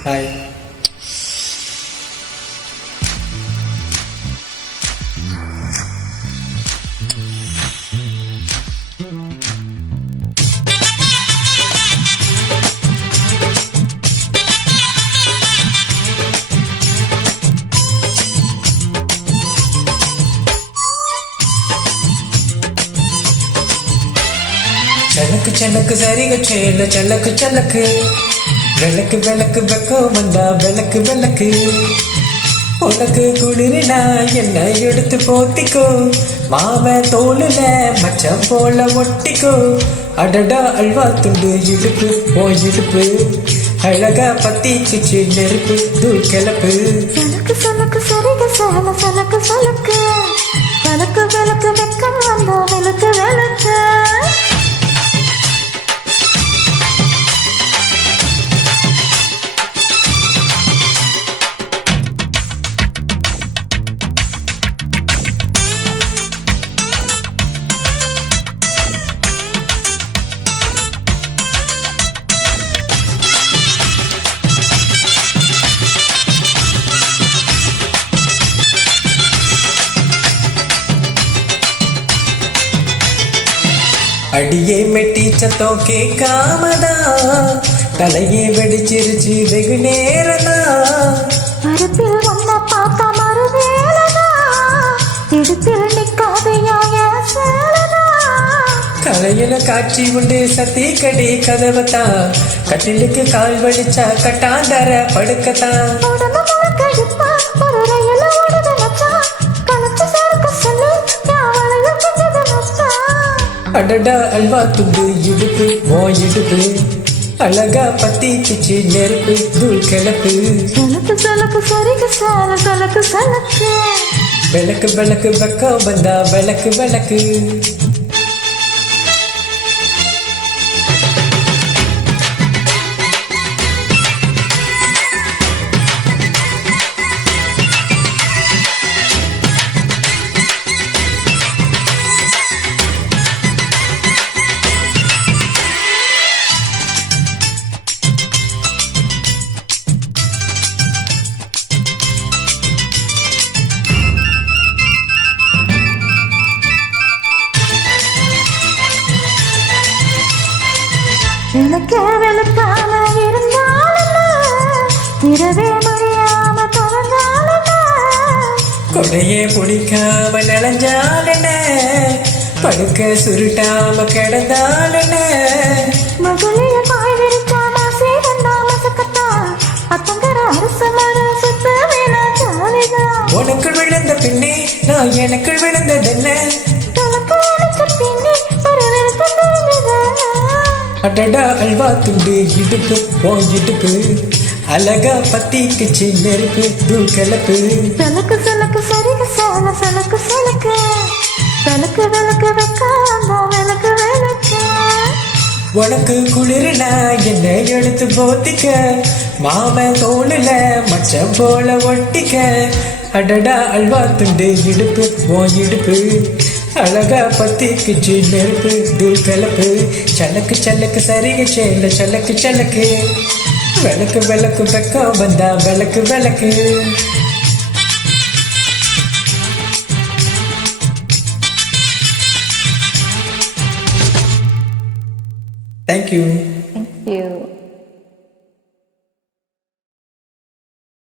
Hi. சலக்கு சலக்கு சரிக சேல சலக்கு சலக்கு விளக்கு விளக்கு வெக்கம் வந்தா விளக்கு விளக்கு உனக்கு குளிரினா என்ன எடுத்து போத்திக்கோ மாம தோளுல மச்சம் போல ஒட்டிக்கோ அடடா அல்வா துண்டு இடுப்பு ஓ இடுப்பு அழகா பத்தி கிச்சு நெருப்பு தூள் கிளப்பு சலக்கு சலக்கு சரிக சேல சலக்கு சலக்கு விளக்கு விளக்கு வெக்கம் வந்தா விளக்கு விளக்கு அடியே மெட்டி சத்தம் கேட்காமதா தலையே வெடிச்சிருச்சு வெகு நேரதா மறுப்பில் வந்த பார்த்தா மறுவேளதா இடுப்பில் நிற்காதையா சேலதா கலையில காட்சி உண்டு சத்தி கடி கதவத்தா கட்டிலுக்கு கால் வலிச்சா கட்டாந்தர படுக்கத்தான் உடனே முழக்கடிப்பா ஒரு ரயில ஓடுது மச்சான் கலத்து சறுக்க சொல்லு யாவளையும் செஞ்சது மச்சான் அடடா அல்வா துண்டு இடுப்பு ஓ இடுப்பு அழகா பத்தி கிச்சு நெருப்பு தூள் கிளப்பு சலக்கு சலக்கு சரிக சேல சலக்கு சலக்கு விளக்கு விளக்கு வெக்கம் வந்தா விளக்கு விளக்கு எனக்கு வெளுக்காம இருந்தாலும் இரவே முடியாம தொலைஞ்சாலும் கொடையே பிடிக்காம நனைஞ்சாலன படுக்க சுருட்டாம கிடந்தாலன மகளிய பாய் விரிக்காம சேகந்தாம சக்கத்தா அத்தங்கர அரச மர சுத்த வேணா ஜாலிதான் உனக்கு விழுந்த பின்னே நான் எனக்கு விழுந்ததென்ன தனக்கு அழைச்ச பின்னே ஒரு விருப்பம் தெரிஞ்சதானா அடடா அல்வா துண்டு இடுப்பு ஓ இடுப்பு அழகா பத்தி கிச்சு நெருப்பு தூள் கிளப்பு சலக்கு சலக்கு சரிக சேல சலக்கு சலக்கு விளக்கு விளக்கு வெக்காம விளக்கு விளக்கு உனக்கு குளிர்னா என்ன எடுத்து போத்திக்க மாம தோளுல மச்சம் போல ஒட்டிக்க அடடா அல்வா துண்டு இடுப்பு ஓ இடுப்பு அழகா பத்தி கிச்சு நெருப்பு தூள் கிளப்பு சலக்கு சலக்கு சரிக சேல சலக்கு சலக்கு விளக்கு விளக்கு வெக்கம் வந்தா விளக்கு விளக்கு Thank you. Thank you.